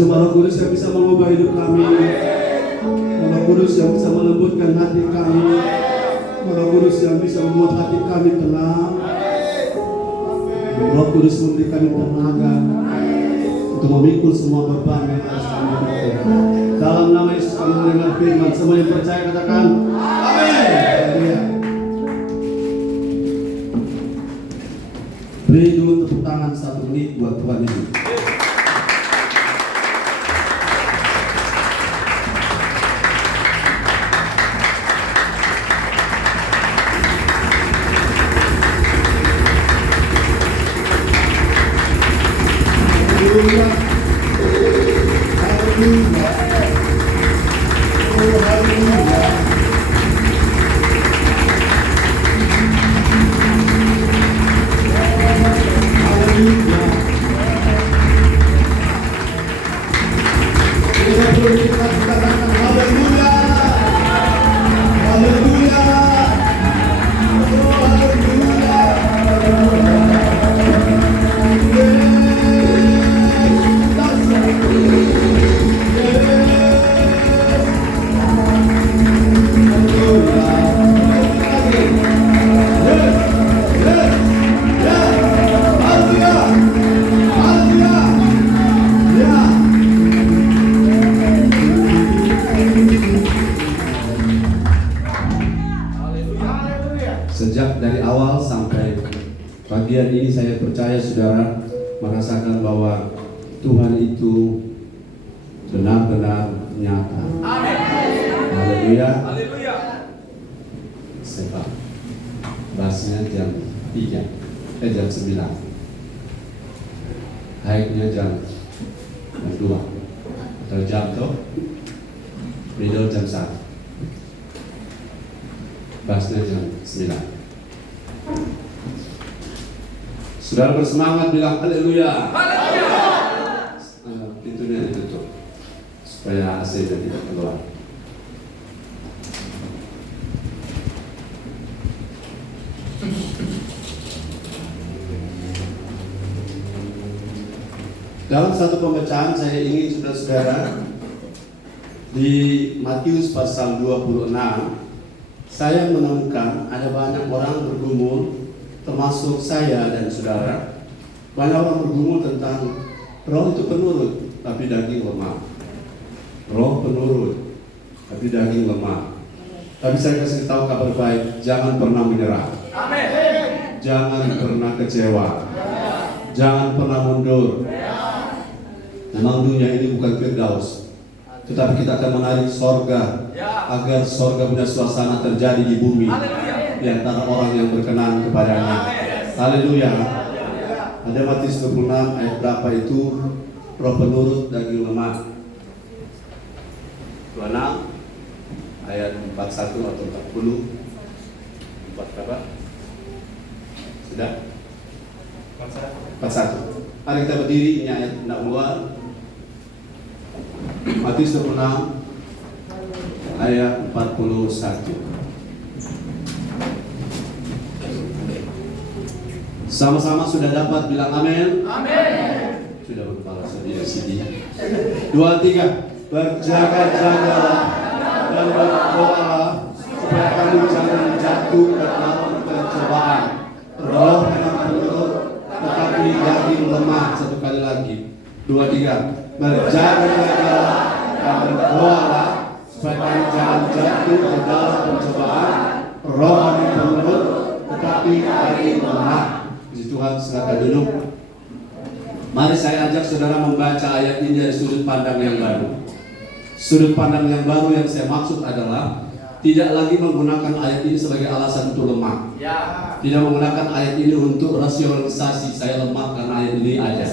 cuma Roh Kudus yang bisa mengubah hidup kami. Roh Kudus yang bisa melembutkan hati kami. Roh Kudus yang bisa membuat hati kami tenang. Roh Kudus memberi kami tenaga untuk memikul semua beban yang harus kami pikul. Dalam nama Yesus kami mendengar firman. Semua yang percaya katakan amin. Beri dulu tepuk tangan 1 menit buat Tuhan ini. Sejak dari awal sampai bagian ini saya percaya saudara merasakan bahwa Tuhan itu benar-benar nyata. Amin. Haleluya. Haleluya. Sebab basnya jam 3, jam 9. Haiknya jam 2 atau jam tuh middle jam 1. Basnya jam 9. Saudara bersemangat bilang haleluya. Haleluya. Pintunya ditutup supaya AC-nya tidak keluar. Dalam satu pembacaan saya ingin saudara-saudara di Matius pasal 26 saya menemukan ada banyak orang bergumul, termasuk saya dan saudara. Banyak orang bergumul tentang roh itu penurut, tapi daging lemah. Roh penurut, tapi daging lemah. Tapi saya kasih tahu kabar baik, jangan pernah menyerah. Amin. Jangan pernah kecewa. Jangan pernah mundur. Memang dunia ini bukan Firdaus, tetapi kita akan menarik sorga agar sorga punya suasana terjadi di bumi di antara orang yang berkenan kepadanya. Haleluya. Ada Matius 26 ayat berapa itu? Roh penurut daging lemah. 26 ayat 41 atau 40. 4 berapa? Sudah? 41. Mari kita berdiri, ini ayat tidak keluar. Matius 26 ayat 41. Sama-sama sudah dapat bilang amin. Amin. Sudah berkepala sendiri. 2, 3. Berjaga-jagalah dan berdoalah supaya kamu jangan jatuh ke dalam pencobaan. Roh yang penurut tetapi daging lemah. Satu kali lagi. 2, 3. Berjaga-jagalah dan berdoalah supaya kamu jangan jatuh ke dalam pencobaan. Roh yang penurut tetapi daging lemah. Puji Tuhan, silakan duduk. Mari saya ajak saudara membaca ayat ini dari sudut pandang yang baru. Sudut pandang yang baru yang saya maksud adalah tidak lagi menggunakan ayat ini sebagai alasan untuk lemah. Tidak menggunakan ayat ini untuk rasionalisasi saya lemah karena ayat ini aja.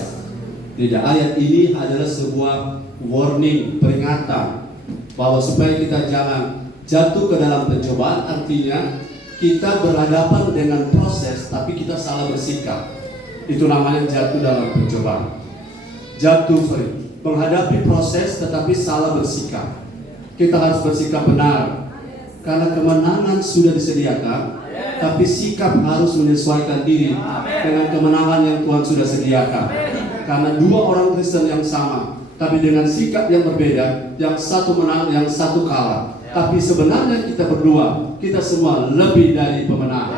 Tidak, ayat ini adalah sebuah warning, peringatan bahwa supaya kita jangan jatuh ke dalam pencobaan. Artinya kita berhadapan dengan proses tapi kita salah bersikap. Itu namanya jatuh dalam pencobaan. Menghadapi proses tetapi salah bersikap. Kita harus bersikap benar karena kemenangan sudah disediakan, tapi sikap harus menyesuaikan diri dengan kemenangan yang Tuhan sudah sediakan. Karena dua orang Kristen yang sama tapi dengan sikap yang berbeda, yang satu menang, yang satu kalah. Tapi sebenarnya kita berdua, kita semua lebih dari pemenang.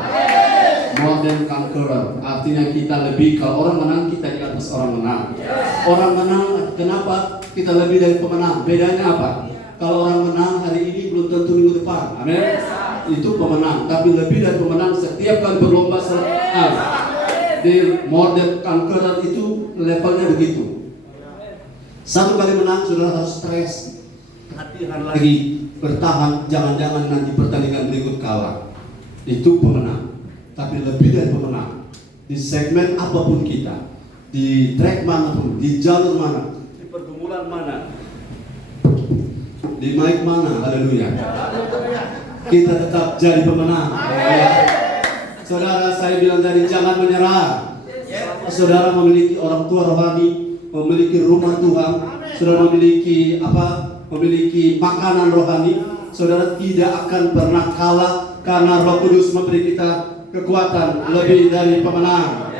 More than conqueror, artinya kita lebih. Kalau orang menang, kita di atas orang menang. Orang menang, kenapa kita lebih dari pemenang? Bedanya apa? Kalau orang menang hari ini belum tentu minggu depan, amin. Itu pemenang, tapi lebih dari pemenang setiap kali berlomba di more than conqueror itu levelnya begitu. Satu kali menang sudah harus stres, latihan lagi, bertahan, jangan-jangan nanti pertandingan berikut kalah. Itu pemenang. Tapi lebih dari pemenang, di segmen apapun kita, di track manapun, di jalur mana, di pergumulan mana, di mic mana, haleluya, kita tetap jadi pemenang. Saudara, saya bilang tadi, jangan menyerah. Saudara memiliki orang tua rohani, memiliki rumah Tuhan, saudara memiliki memiliki makanan rohani, saudara tidak akan pernah kalah karena Roh Kudus memberi kita kekuatan lebih dari pemenang.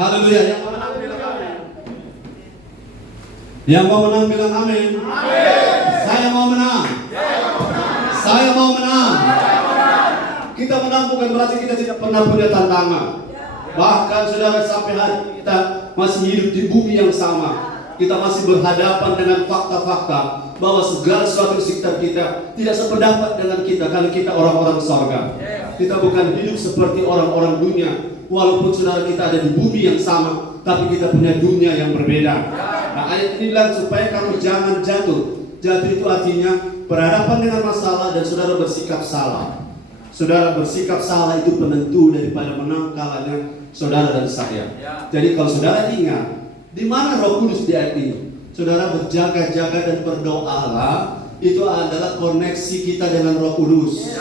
Haleluya. Yang mau menang bilang amin. Saya mau menang. Saya mau menang. Kita menang bukan berarti kita tidak pernah punya tantangan. Bahkan saudara, sampai hari kita masih hidup di bumi yang sama, kita masih berhadapan dengan fakta-fakta bahwa segala sesuatu di sekitar kita tidak sependapat dengan kita kalau kita orang-orang sorga. Kita bukan hidup seperti orang-orang dunia. Walaupun saudara kita ada di bumi yang sama, tapi kita punya dunia yang berbeda. Nah, ayat ini bilang supaya kamu jangan jatuh. Jatuh itu artinya berhadapan dengan masalah dan saudara bersikap salah. Saudara bersikap salah itu penentu daripada menang kalahnya saudara dan saya. Jadi kalau saudara ingat, di mana Roh Kudus di ayat ini? Saudara berjaga-jaga dan berdoalah. Itu adalah koneksi kita dengan Roh Kudus.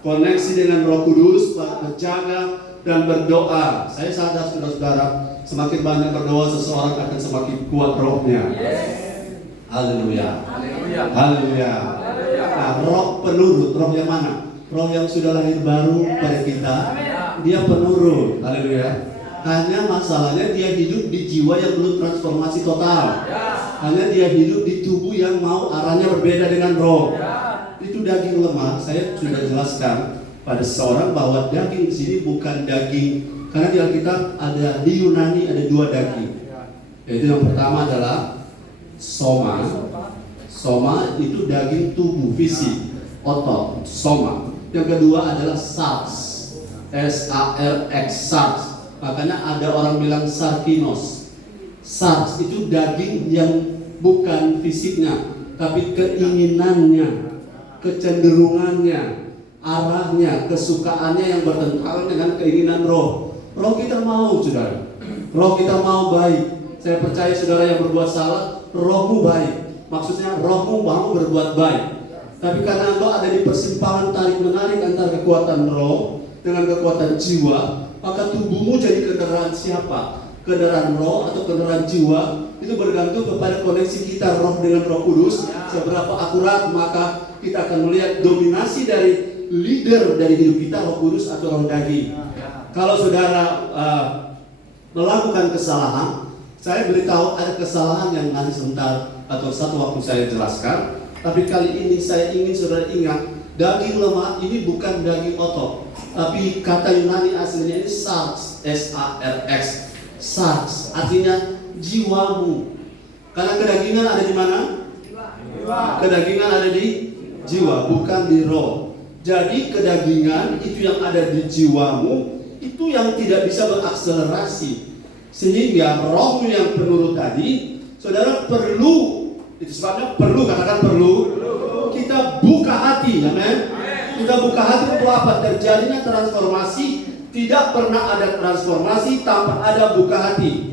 Koneksi dengan Roh Kudus, berjaga dan berdoa. Saya sadar saudara-saudara, semakin banyak berdoa seseorang akan semakin kuat rohnya. Haleluya. Haleluya. Nah, roh penurut, roh yang mana? Roh yang sudah lahir baru pada kita, dia penurut. Haleluya. Hanya masalahnya dia hidup di jiwa yang belum transformasi total. Hanya dia hidup di tubuh yang mau arahnya berbeda dengan roh. Itu daging lemah. Saya sudah jelaskan pada seorang bahwa daging di sini bukan daging, karena di Alkitab ada, di Yunani ada dua daging. Yaitu yang pertama adalah soma. Soma itu daging tubuh, fisik, otot, soma. Yang kedua adalah sarx, S-A-R-X, sarx. Makanya ada orang bilang sarkinos. Sarx itu daging yang bukan fisiknya, tapi keinginannya, kecenderungannya, arahnya, kesukaannya yang bertentangan dengan keinginan roh. Roh kita mau, saudara. Roh kita mau baik. Saya percaya saudara yang berbuat salah, rohmu baik. Maksudnya rohmu mau berbuat baik. Tapi karena engkau ada di persimpangan tarik-menarik antara kekuatan roh dengan kekuatan jiwa, maka tubuhmu jadi kendaraan siapa? Kendaraan roh atau kendaraan jiwa? Itu bergantung kepada koneksi kita roh dengan Roh Kudus. Seberapa akurat, maka kita akan melihat dominasi dari leader dari hidup kita, Roh Kudus atau roh daging. Kalau saudara melakukan kesalahan, saya beritahu ada kesalahan yang nanti sebentar atau satu waktu saya jelaskan. Tapi kali ini saya ingin saudara ingat, daging lemah ini bukan daging otot, tapi kata Yunani aslinya ini sarx, S-A-R-X, sarx, artinya jiwamu. Karena kedagingan ada di mana? Jiwa. Kedagingan ada di jiwa, bukan di roh. Jadi kedagingan itu yang ada di jiwamu, itu yang tidak bisa berakselerasi. Sehingga rohmu yang penurut tadi, saudara perlu. Itu sebabnya perlu, katakan perlu. Kita buka hati, amen. Kita buka hati untuk apa? Terjadinya transformasi. Tidak pernah ada transformasi tanpa ada buka hati.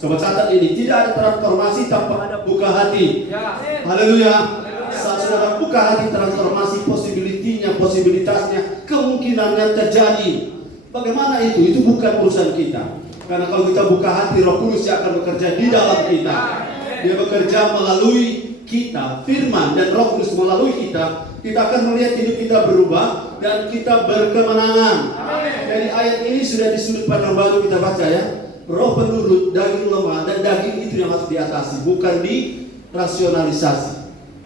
Coba catat ini, tidak ada transformasi tanpa ada buka hati. Haleluya. Saat saudara buka hati, transformasi posibilitasnya, kemungkinannya terjadi. Bagaimana itu? Itu bukan urusan kita. Karena kalau kita buka hati, Roh Kudus yang akan bekerja di dalam kita. Dia bekerja melalui kita, firman dan Roh Kudus melalui kita. Kita akan melihat hidup kita berubah dan kita berkemenangan. Jadi ayat ini sudah di sudut pandang baru kita baca ya. Roh penurut, daging lemah, dan daging itu yang harus diatasi, bukan rasionalisasi.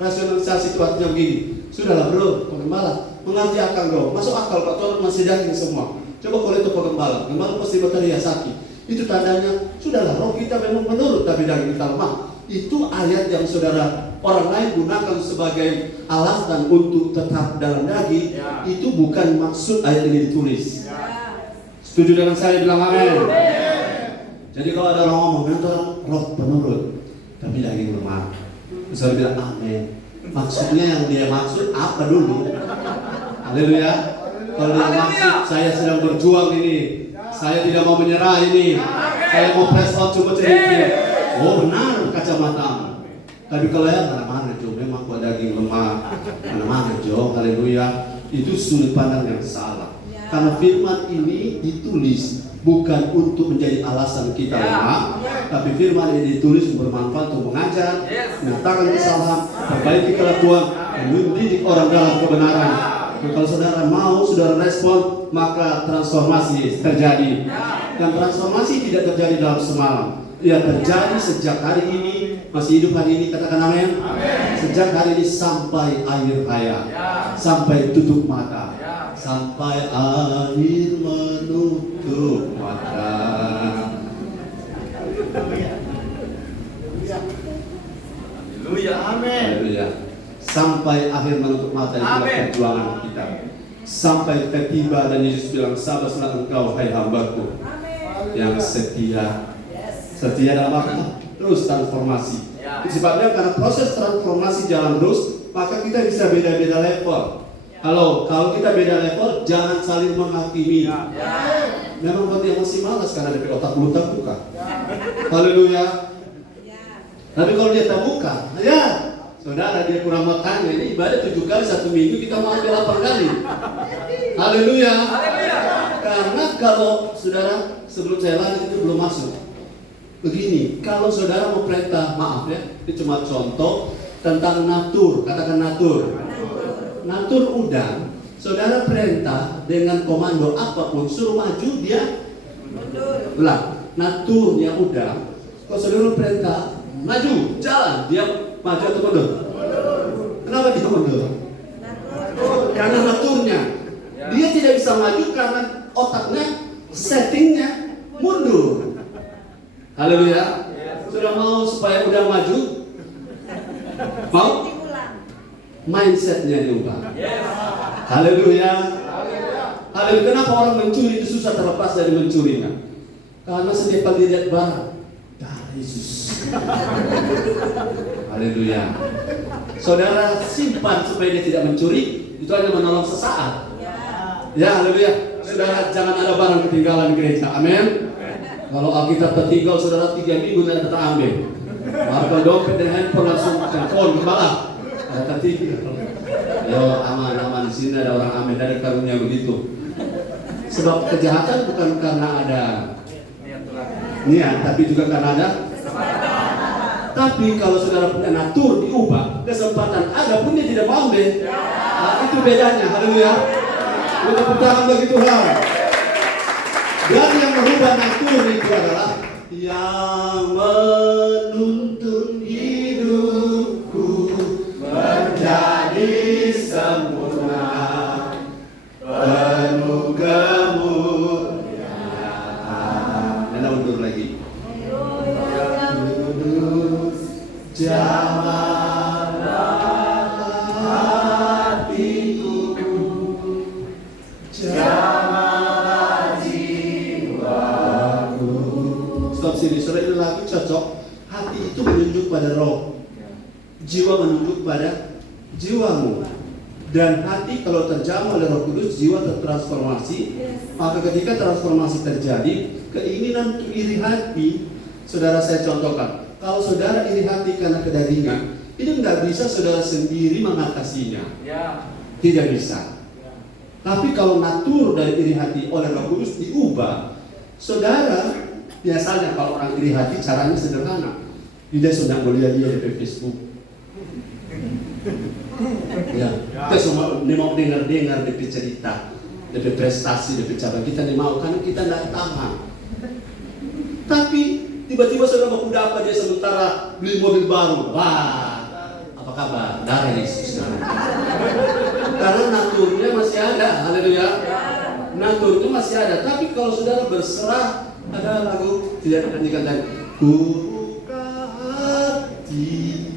Rasionalisasi itu artinya begini, sudahlah bro, pengembala, mengerti akal bro, masuk akal Pak Tuhan masih daging semua. Coba kalau itu pengembala pasti berteriak sakit. Itu tandanya, sudahlah roh kita memang menurut tapi daging kita lemah. Itu ayat yang saudara orang lain gunakan sebagai alasan untuk tetap dalam daging. Itu bukan maksud ayat ini ditulis. Setuju dengan saya, bilang amin. Jadi kalau ada orang ngomong, nanti orang roh penurut tapi daging lemah, saya bilang amin. Maksudnya yang dia maksud apa dulu? Haleluya. Kalau dia maksud saya sedang berjuang ini, saya tidak mau menyerah ini, saya mau press on cuma sedikit. Oh benar kacamata. Tapi kalau ya mana-mana Jo, memang kok daging lemah, mana-mana Jo, haleluya. Itu sudut pandang yang salah. Karena firman ini ditulis bukan untuk menjadi alasan kita lemah, tapi firman ini ditulis bermanfaat untuk mengajar, menyatakan kesalahan, perbaiki kelakuan, dan mendidik orang dalam kebenaran. Dan kalau saudara mau, saudara respon, maka transformasi terjadi. Dan transformasi tidak terjadi dalam semalam. Ia terjadi sejak hari ini, masih hidup hari ini, katakan amin. Sejak hari ini sampai akhir hayat, sampai tutup mata, sampai akhir menutup mata. Haleluya, amin. Haleluya. Sampai akhir menutup mata itulah perjuangan kita. Sampai tiba dan Yesus bilang, sabarlah engkau hai hambaku yang setia. Setia dalam apa? Terus transformasi. Sebabnya karena proses transformasi jalan terus, maka kita bisa beda-beda level. Kalau kita beda level, jangan saling menghakimi. Memang buat yang masih malas karena ada otak belum terbuka. Haleluya. Tapi kalau dia terbuka, ya saudara dia kurang makan. Ini ibadah 7 kali 1 minggu, kita mau ambil 8 kali. Haleluya. Karena kalau saudara sebelum saya lanjut itu belum masuk. Begini, kalau saudara mau perintah, maaf ya, ini cuma contoh tentang natur, katakan natur. Natur udang, saudara perintah dengan komando apapun, suruh maju dia mundur. Ulang, naturnya udang, kalau saudara perintah maju, jalan, dia maju atau mundur? Kenapa dia mundur? Karena naturnya, dia tidak bisa maju karena otaknya, settingnya mundur. Haleluya. Sudah mau supaya udah maju? Mau? Mindsetnya diubah. Haleluya. Haleluya. Kenapa orang mencuri itu susah terlepas dari mencurinya? Karena setiap kali lihat barang dari Yesus. Haleluya. Saudara simpan supaya dia tidak mencuri, itu hanya menolong sesaat. Ya, haleluya. Saudara jangan ada barang ketinggalan di gereja. Amin. Kalau Alkitab tertinggal, saudara 3 minggu tidak terambil. Maka dompet dan handphone langsung telepon kepala. Ada tertinggal. Yo aman-aman, di sini ada orang amin, ada karunia begitu. Sebab kejahatan bukan karena ada niat, tapi juga karena ada. Tapi kalau saudara punya natur diubah, kesempatan ada pun dia tidak mau deh. Nah, itu bedanya. Haleluya. Kita bertahan bagi Tuhan. Dan yang merubah natur itu adalah yang menuntun hidupku menjadi sempurna, penuh kemuliaan. Dan mundur lagi. Jamalah hatiku, jamalah jiwaku. Stop sini, saudara, ini lagu cocok. Hati itu menunjuk pada roh, jiwa menunjuk pada jiwamu. Dan hati kalau terjamah oleh Roh Kudus, jiwa tertransformasi. Maka ketika transformasi terjadi, keinginan untuk iri hati, saudara saya contohkan. Kalau saudara iri hati karena kedagingan, itu nggak bisa saudara sendiri mengatasinya. Tidak bisa. Tapi kalau natur dari iri hati oleh Roh Kudus diubah, saudara, biasanya kalau orang iri hati caranya sederhana. Dia sedang melihat dia di Facebook. Ya, kita semua mau dengar DP cerita, DP prestasi, DP cabang. Kita mau, karena kita tidak tahan. Tapi Tiba-tiba saudara baku dapat dia sementara beli mobil baru. Wah, apa kabar? Darah Yesus. Karena naturnya masih ada. Haleluya. Naturnya masih ada. Tapi kalau saudara berserah, ada lagu tidak nyanyikan tadi. Ku buka hati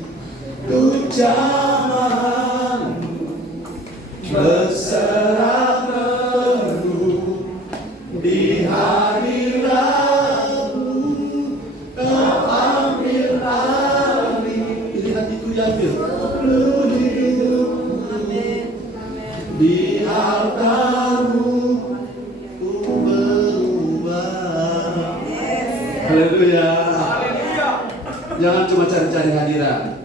untuk jamahanmu, berserah penuh di hadiratmu. Kau ambil alih. Ini hatiku yang ambil. Penuh hidupku di altarmu. Ku berubah. Haleluya. Jangan cuma cari-cari hadirat,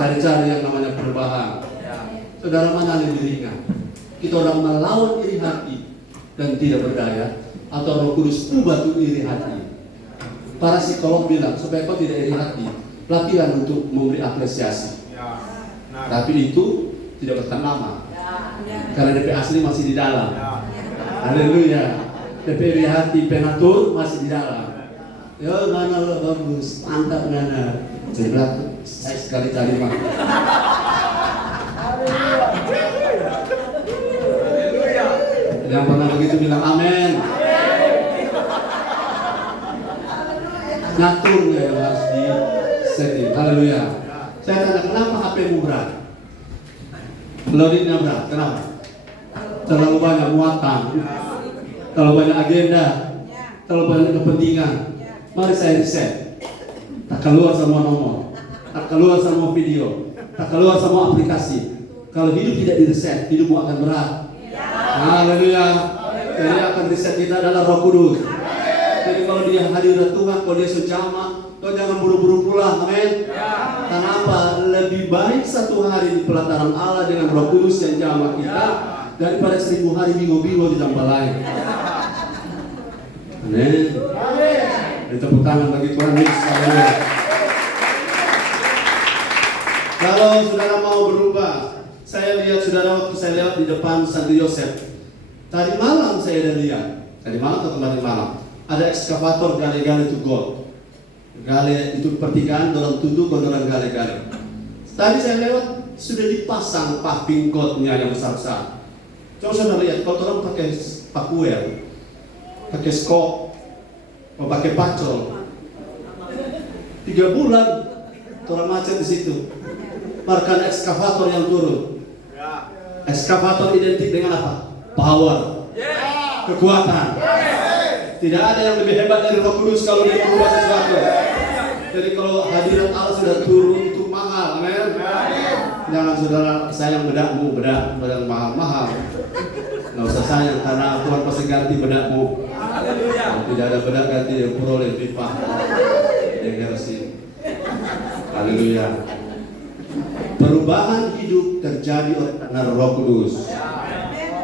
cari-cari yang namanya perubahan. Saudara, mana lebih ringan? Kita orang melawan iri hati dan tidak berdaya, atau Roh Kudus ubah tuh iri hati. Para psikolog bilang supaya kau tidak iri hati, latihan untuk memberi apresiasi. Tapi itu tidak bertahan lama, karena DP asli masih di dalam. Haleluya. DP iri hati penatur masih di dalam. Ya, Nana lo bagus, mantap Nana. Saya bilang, saya sekali-kali mah. Yang pernah begitu bilang amin. Naturnya yang harus di setting. Haleluya. Saya tanya, kenapa HP-mu berat? Loadingnya berat, kenapa? Terlalu banyak muatan, terlalu banyak agenda, terlalu banyak kepentingan. Mari saya reset. Tak keluar semua nomor, tak keluar semua video, tak keluar semua aplikasi. Kalau hidup tidak di-reset, hidupmu akan berat. Haleluya. Jadi akan reset kita adalah Roh Kudus. Jadi kalau dia hadirat Tuhan, kalau dia sejama, kau jangan buru-buru pulang. Amin. Kenapa? Lebih baik satu hari di pelataran Allah dengan Roh Kudus yang jama kita daripada 1000 hari bingung-bingung di tempat lain. Amin. Tepuk tangan bagi Tuhan Yesus. Kalau saudara mau berubah, saya lihat saudara waktu saya lewat di depan Santo Yosef. Tadi malam saya ada lihat, tadi malam atau kemarin malam, ada ekskavator gali-gali itu gold. Gali itu pertigaan, dorong tutup, dorong gali-gali. Tadi saya lewat sudah dipasang paving goldnya yang besar-besar. Coba saudara lihat, kalau orang pakai pakuer, pakai skop, mau pakai pacol, 3 bulan orang macet di situ. Markan ekskavator yang turun. Ekskavator identik dengan apa? Power, kekuatan. Tidak ada yang lebih hebat dari Roh Kudus kalau dia berubah sesuatu. Jadi kalau hadirat Allah sudah turun itu mahal, amin. Jangan saudara sayang bedakmu, bedak mahal-mahal. Nggak usah sayang karena Tuhan pasti ganti bedakmu. Tidak ada bedak ganti yang peroleh pipa. Degersi. Haleluya. Perubahan hidup terjadi karena Roh Kudus.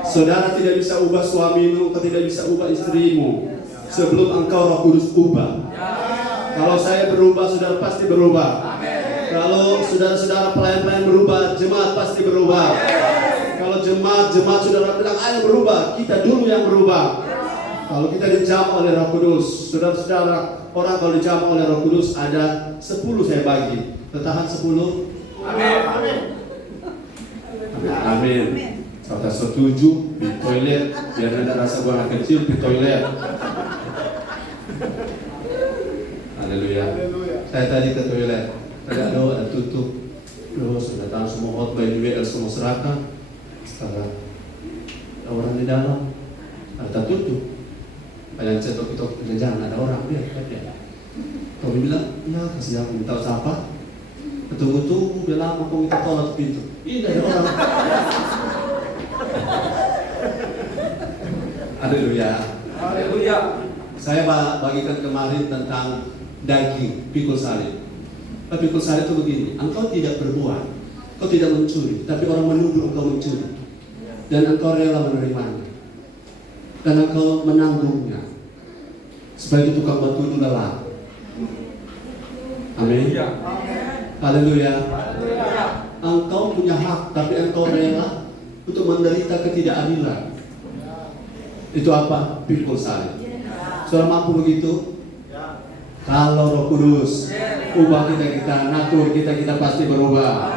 Saudara tidak bisa ubah suamimu, atau tidak bisa ubah istrimu sebelum engkau Roh Kudus ubah. Kalau saya berubah, saudara pasti berubah. Kalau saudara-saudara pelayan-pelayan berubah, jemaat pasti berubah. Kalau jemaat saudara bilang ayo berubah, kita dulu yang berubah. Kalau kita dijamah oleh Roh Kudus, saudara-saudara, orang kalau dijamah oleh Roh Kudus ada 10 saya bagi. Bertahan 10. Amin. Amin. Kata setuju di toilet biar ada rasa buang air kecil di toilet. Haleluya. Saya tadi ke toilet, ada doa tutup. Doa sudah tahu semua hotline WL semua serahkan. Setelah orang di dalam ada tutup. Yang cetok-cetok jangan ada orang dia. Kau bilang, ya kasih aku minta siapa? Tunggu-tunggu udah lama kau minta tolak pintu. Ini ada orang. Haleluya. Saya bagikan kemarin tentang daging pikul salib. Pikul salib itu begini, engkau tidak berbuat, engkau tidak mencuri, tapi orang menuduh engkau mencuri, dan engkau rela menerimanya, dan engkau menanggungnya sebagai tukang batu itu lelah. Amin. Haleluya. Engkau punya hak, tapi engkau rela untuk menderita ketidakadilan. Itu apa? Pikul salib. Saudara mampu begitu? Kalau Roh Kudus ubah kita natur kita pasti berubah.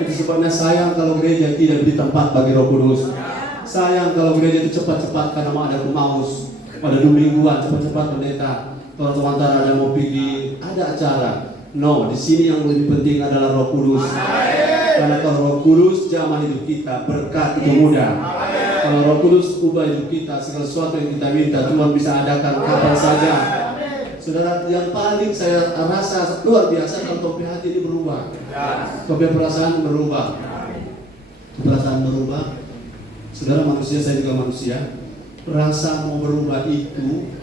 Itu sebabnya sayang kalau gereja tidak beri tempat bagi Roh Kudus. Sayang kalau gereja itu cepat-cepat karena mau ada pemaus, pada mingguan cepat-cepat pendeta. Kalau sementara ada mau pergi, ada acara. No, di sini yang lebih penting adalah Roh Kudus. Karena kalau Roh Kudus jamah hidup kita, berkat itu mudah. Kalau Roh Kudus ubah hidup kita, segala sesuatu yang kita minta Tuhan bisa adakan kapan saja. Saudara, yang paling saya rasa luar biasa kalau topik hati ini berubah. Topik perasaan berubah. Perasaan berubah. Saudara manusia, saya juga manusia. Rasa mau berubah itu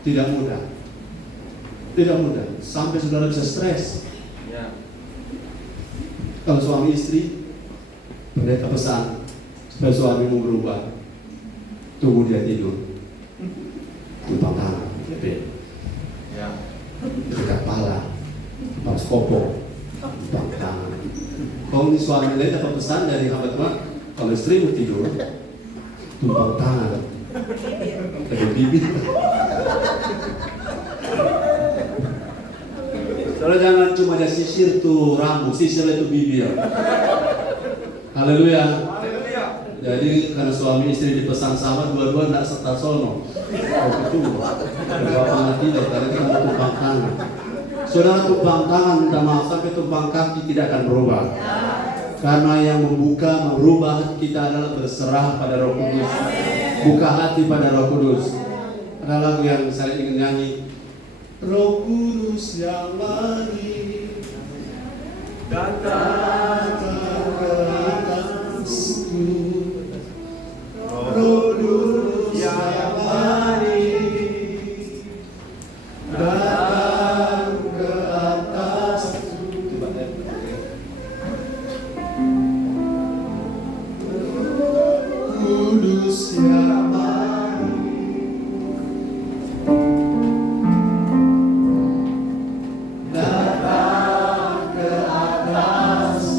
tidak mudah. Tidak mudah. Sampai saudara bisa stres. Kalau suami istri, pendeta pesan supaya suami mau berubah, tunggu dia tidur. Tumpang tangan, dekat pala, pas kopong, tumpang tangan. Kalau ini suami lain dapat pesan dari hamba Tuhan, kalau istri mau tidur, tumpang tangan, dengan bibir. Soalnya jangan cuma ada sisir tuh rambut, sisir itu bibir. Haleluya. Jadi karena suami istri dipesan sama, dua-dua tidak serta sono. Oh itu, bapak tidak, karena kita mau tumpang tangan. Saudara tumpang tangan, minta maaf sampai tumpang kaki tidak akan berubah. Karena yang membuka, merubah kita adalah berserah pada Roh Kudus. Buka hati pada Roh Kudus. Ada lagu yang saya ingin nyanyi. Roh Kudus yang mari datang ke atasku. Roh Kudus yang mari datang ke atasku. Kudus yang mari. Datang ke atas.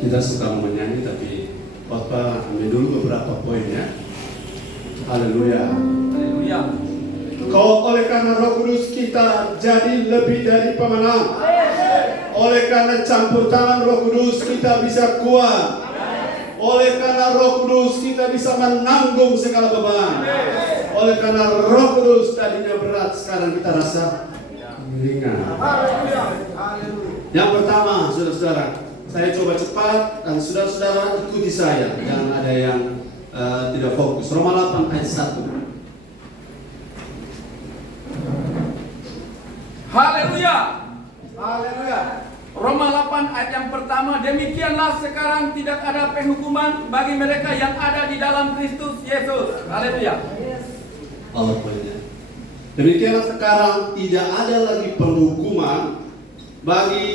Kita suka menyanyi, tapi Bapak ambil dulu beberapa poin ya. Haleluya. Haleluya. Kau oleh karena Roh Kudus kita jadi lebih dari pemenang. Oleh karena campur tangan Roh Kudus kita bisa kuat. Oleh karena Roh Kudus kita bisa menanggung segala beban. Oleh karena Roh Kudus tadinya berat, sekarang kita rasa ringan. Yang pertama, saudara-saudara, saya coba cepat dan saudara-saudara ikuti saya. Jangan ada yang tidak fokus. Roma 8 ayat 1. Haleluya. Haleluya. Roma 8 ayat yang pertama, demikianlah sekarang tidak ada penghukuman bagi mereka yang ada di dalam Kristus Yesus. Haleluya. PowerPoint-nya. Demikianlah sekarang tidak ada lagi penghukuman bagi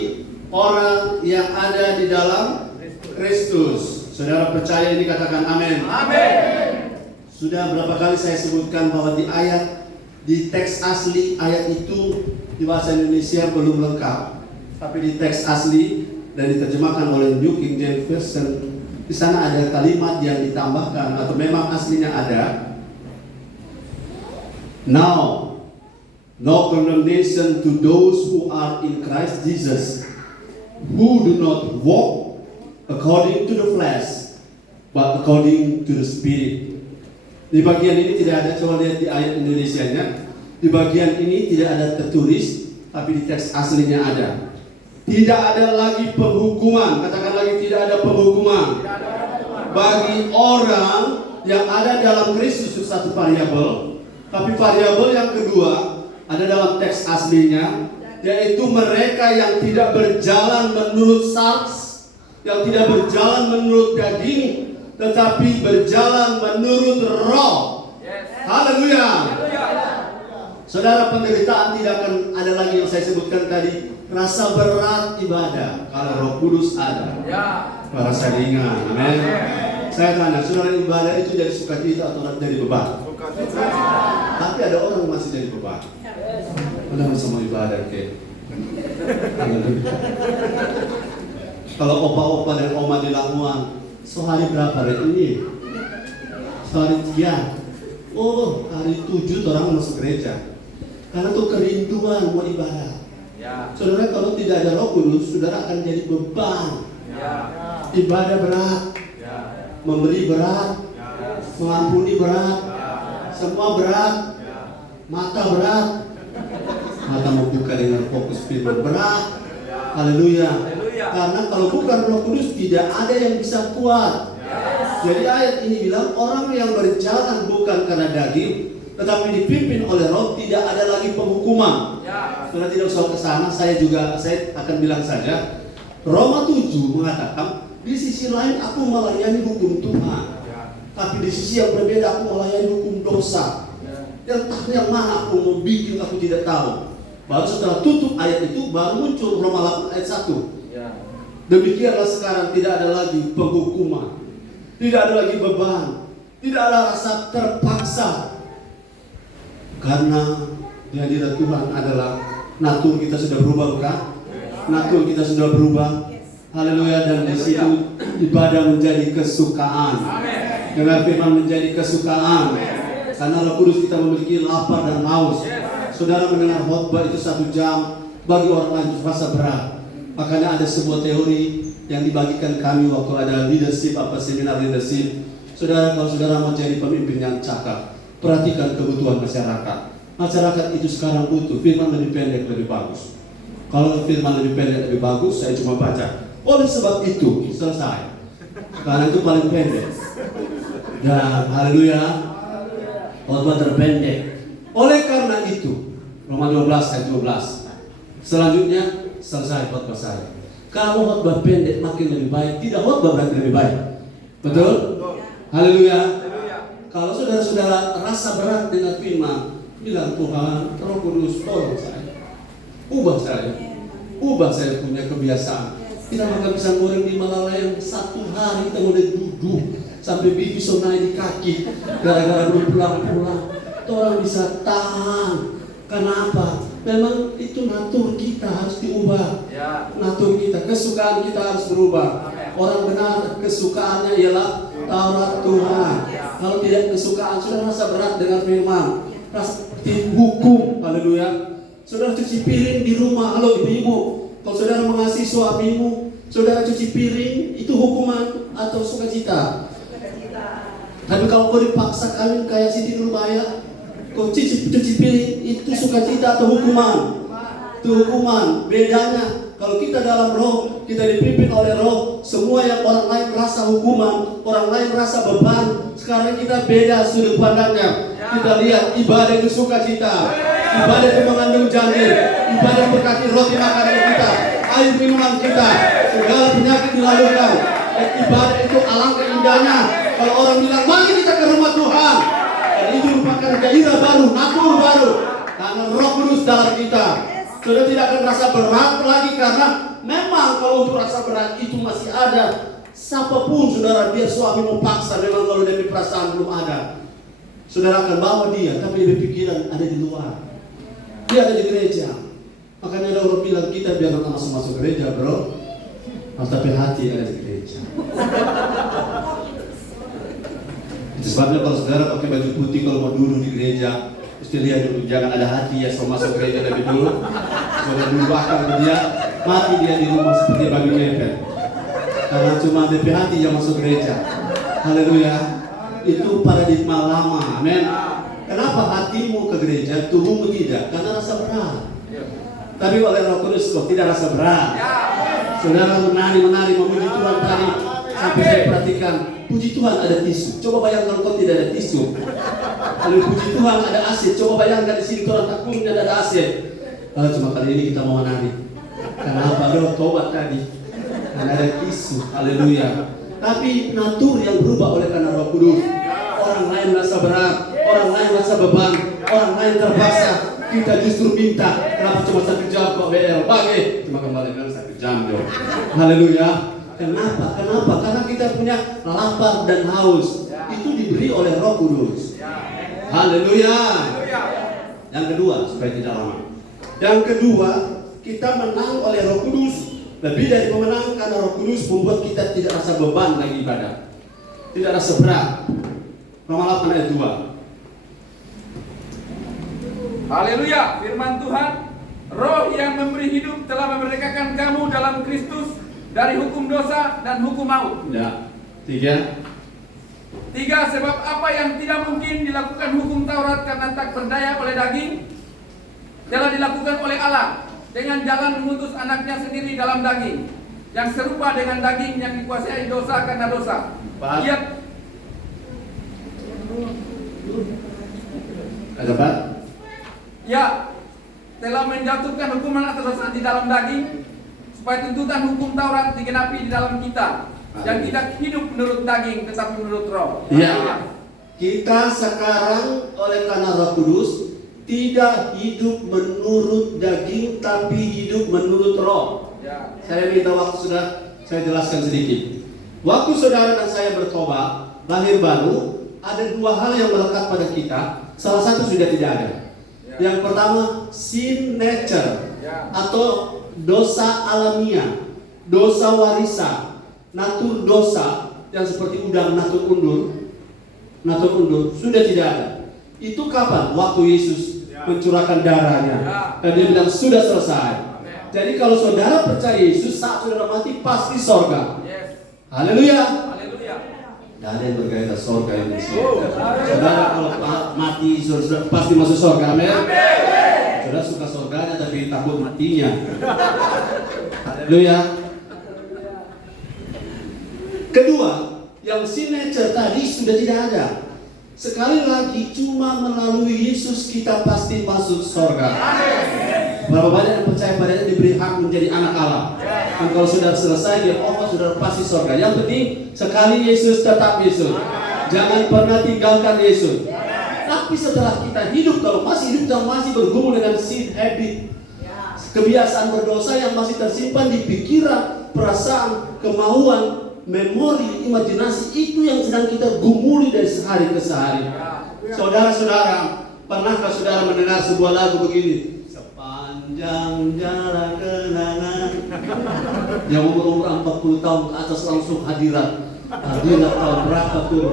orang yang ada di dalam Kristus. Saudara percaya ini, katakan amin. Amin. Sudah berapa kali saya sebutkan bahwa di teks asli ayat itu di bahasa Indonesia belum lengkap, tapi di teks asli dan diterjemahkan oleh New King James Version, di sana ada kalimat yang ditambahkan atau memang aslinya ada. Now, no condemnation to those who are in Christ Jesus, who do not walk according to the flesh, but according to the Spirit. Di bagian ini tidak ada, coba lihat di ayat Indonesianya. Di bagian ini tidak ada tertulis, tapi di teks aslinya ada. Tidak ada lagi penghukuman, katakan lagi, tidak ada penghukuman bagi orang yang ada dalam Kristus. Itu satu variabel. Tapi variabel yang kedua ada dalam teks aslinya, yaitu mereka yang tidak berjalan menurut sarks, yang tidak berjalan menurut daging, tetapi berjalan menurut Roh. Haleluya. Saudara, penderitaan tidak akan ada lagi yang saya sebutkan tadi. Rasa berat ibadah kalau Roh Kudus ada. Rasa ringan. Amin. Saya tanya, saudara, ibadah itu jadi sukacita atau jadi beban? Tapi ada orang yang masih jadi beban. Padahal semua ibadah ke. Kalau opa-opa dan oma di Lamuan, sehari berapa hari ini? Sehari 3. Oh, hari 7 orang masuk gereja. Karena tuh kerinduan mau ibadah. Saudara, kalau tidak ada Roh Kudus, saudara akan jadi beban. Ibadah berat, memberi berat, mengampuni berat, semua berat, mata berat. Mata mau buka dengan fokus firman berat. Haleluya. Karena kalau bukan Roh Kudus tidak ada yang bisa kuat. Jadi ayat ini bilang orang yang berjalan bukan karena daging, tetapi dipimpin oleh Roh, tidak ada lagi penghukuman. Karena tidak usah ke sana, saya akan bilang saja. Roma 7 mengatakan, di sisi lain aku melayani hukum Tuhan, tapi di sisi yang berbeda aku melayani hukum dosa. Yang mana aku mau bikin aku tidak tahu. Baru setelah tutup ayat itu baru muncul Roma 8 ayat 1. Demikianlah sekarang tidak ada lagi penghukuman, tidak ada lagi beban, tidak ada rasa terpaksa. Karena di hadirat Tuhan adalah natur kita sudah berubah, bukan? Natur kita sudah berubah. Haleluya. Dan di situ ibadah menjadi kesukaan. Dengan firman menjadi kesukaan. Karena Roh Kudus kita memiliki lapar dan haus. Saudara mendengar khotbah itu 1 jam, bagi orang lain itu terasa berat. Makanya ada sebuah teori yang dibagikan kami waktu ada leadership, seminar leadership. Saudara, kalau saudara mau jadi pemimpin yang cakap, perhatikan kebutuhan masyarakat. Masyarakat itu sekarang butuh firman lebih pendek, lebih bagus. Kalau firman lebih pendek, lebih bagus, saya cuma baca. Oleh sebab itu, selesai. Karena itu paling pendek. Dan haleluya, khotbah terpendek. Oleh karena itu, Roma 12 ayat 12. Selanjutnya, selesai khotbah saya. Kalau khotbah pendek makin lebih baik, tidak khotbah berarti lebih baik. Betul? Haleluya. Kalau saudara-saudara rasa berat dengan firman, bilang Tuhan, Roh Kudus tolong saya. Ubah saya punya kebiasaan. Kita makan pisang goreng di Malalayan 1 hari kita udah duduk sampai bibi sonai di kaki gara-gara belum pulang-pulang. Orang bisa tahan. Kenapa? Memang itu natur kita harus diubah. Natur kita, kesukaan kita harus berubah. Orang benar kesukaannya ialah Taurat Tuhan. Kalau tidak kesukaan, sudah rasa berat dengan firman, rasa hukum. Haleluya. Saudara cuci piring di rumah, halo ibu-ibu. Kalau saudara mengasihi suamimu, saudara cuci piring, itu hukuman atau sukacita? Tapi kalau kau dipaksa kawin kayak Siti Nurbaya, kau cuci piring, itu sukacita atau hukuman? Itu hukuman. Bedanya, kalau kita dalam roh, kita dipimpin oleh roh, semua yang orang lain rasa hukuman, orang lain rasa beban, sekarang kita beda sudut pandangnya. Kita lihat ibadah itu sukacita, ibadah itu mengandung janji, ibadah berkati roti makanan kita, air minuman kita, segala penyakit dilalukan. Ibadah itu alangkah indahnya kalau orang bilang mari kita ke rumah Tuhan. Dan itu merupakan gairah baru, natur baru, karena Roh Kudus dalam kita. Sudah tidak akan rasa berat lagi, karena memang kalau untuk rasa berat itu masih ada. Siapapun saudara, biar suami mau paksa, memang kalau dari perasaan belum ada, saudara akan bawa dia, tapi dia pikiran ada di luar. Dia ada di gereja. Makanya ada orang bilang kita biar nggak masuk gereja, bro. Tapi hati ada di gereja. Itu sebabnya kalau saudara pakai baju putih, kalau mau duduk di gereja, mesti lihat dulu, jangan ada hati ya, so masuk gereja lebih dulu. Saudara dulu akan dia, mati dia di rumah seperti babi ngepet. Karena cuma DP hati yang masuk gereja. Haleluya. Itu paradigma lama, amin. Kenapa hatimu ke gereja, tubuhmu tidak? Karena rasa berat. Tapi oleh Roh Kudus kok tidak rasa berat. Saudara menari memuji Tuhan tadi, sampai saya perhatikan, puji Tuhan ada tisu. Coba bayangkan kau tidak ada tisu. Kalau puji Tuhan ada AC, coba bayangkan di sini Tuhan takut dan ada AC. Cuma kali ini kita mau menari. Kenapa? Doa tobat tadi. Karena ada tisu. Haleluya. Tapi natur yang berubah oleh karena Roh Kudus. Orang lain merasa berat, orang lain merasa beban, orang lain terpaksa. Kita justru minta. Kenapa cuma 1 jam kok BL? Bagi. Cuma kembali bilang 1 jam dong. Haleluya. Kenapa? Karena kita punya lapar dan haus. Itu diberi oleh Roh Kudus. Haleluya. Yang kedua, supaya tidak lama. Yang kedua, kita menang oleh Roh Kudus. Lebih dari memenang, karena Roh Kudus membuat kita tidak rasa beban lagi ibadah, tidak rasa berat. Roma 8 ayat 2. Haleluya. Firman Tuhan, Roh yang memberi hidup telah memerdekakan kamu dalam Kristus dari hukum dosa dan hukum maut. Ya. 3. Sebab apa yang tidak mungkin dilakukan hukum Taurat karena tak berdaya oleh daging, telah dilakukan oleh Allah dengan jalan mengutus anaknya sendiri dalam daging, yang serupa dengan daging yang dikuasai dosa karena dosa. Ia Ada Pak? Ya, telah menjatuhkan hukuman atas dosa di dalam daging, supaya tuntutan hukum Taurat digenapi di dalam kita, dan tidak hidup menurut daging tetapi menurut roh. Ya. Kita sekarang oleh karena Roh Kudus tidak hidup menurut daging, tapi hidup menurut roh. Ya. Saya minta waktu sudah Saya jelaskan sedikit. Waktu saudara dan saya bertobat, lahir baru, ada dua hal yang melekat pada kita. Salah satu sudah tidak ada. Yang pertama, sin nature atau dosa alamiah, dosa warisan, natur dosa yang seperti udang natur undur sudah tidak ada. Itu kapan? Waktu Yesus mencurahkan darahnya dan dia bilang sudah selesai. Jadi kalau saudara percaya Yesus, saat saudara mati pasti sorga. Haleluya. Tidak ada yang berkaitan sorga ini. Saudara kalau mati saudara pasti masuk sorga. Amin. Saudara suka sorganya tapi takut matinya. Haleluya. Kedua, yang signature tadi sudah tidak ada. Sekali lagi cuma melalui Yesus kita pasti masuk sorga. Berapa banyak yang percaya padanya diberi hak menjadi anak Allah. Dan kalau sudah selesai dia sudah pasti sorga. Yang penting sekali Yesus tetap Yesus. Jangan pernah tinggalkan Yesus. Tapi setelah kita hidup, kalau masih hidup dan masih bergumul dengan sin habit, kebiasaan berdosa yang masih tersimpan di pikiran, perasaan, kemauan, memori, imajinasi, itu yang sedang kita gumuli dari sehari ke sehari. Saudara-saudara, pernahkah saudara mendengar sebuah lagu begini? Sepanjang jalan kenangan. Yang umur 40 tahun ke atas langsung hadirat tahun berapa tuh?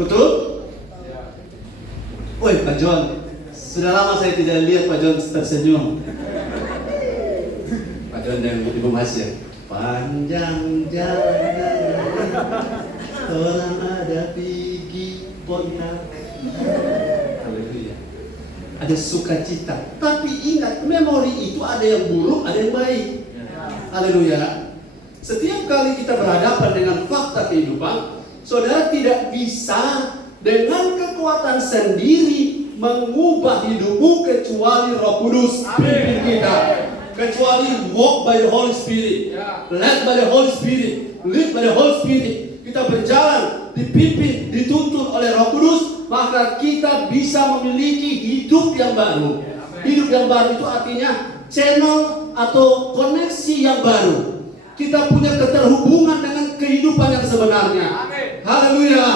Betul? Woi Pak John, sudah lama saya tidak lihat Pak John tersenyum. Pak John yang Ibu Mas ya. Panjang jalan, orang ada pergi pondak. Haleluya. Ada sukacita. Tapi ingat, memori itu ada yang buruk, ada yang baik. Haleluya. Setiap kali kita berhadapan dengan fakta kehidupan, saudara tidak bisa dengan kekuatan sendiri mengubah hidupmu kecuali Roh Kudus pimpin kita. Kecuali walk by the Holy Spirit, led by the Holy Spirit, lead by the Holy Spirit. Kita berjalan, dipimpin, dituntun oleh Roh Kudus, maka kita bisa memiliki hidup yang baru. Hidup yang baru itu artinya channel atau koneksi yang baru. Kita punya keterhubungan dengan kehidupan yang sebenarnya. Haleluya.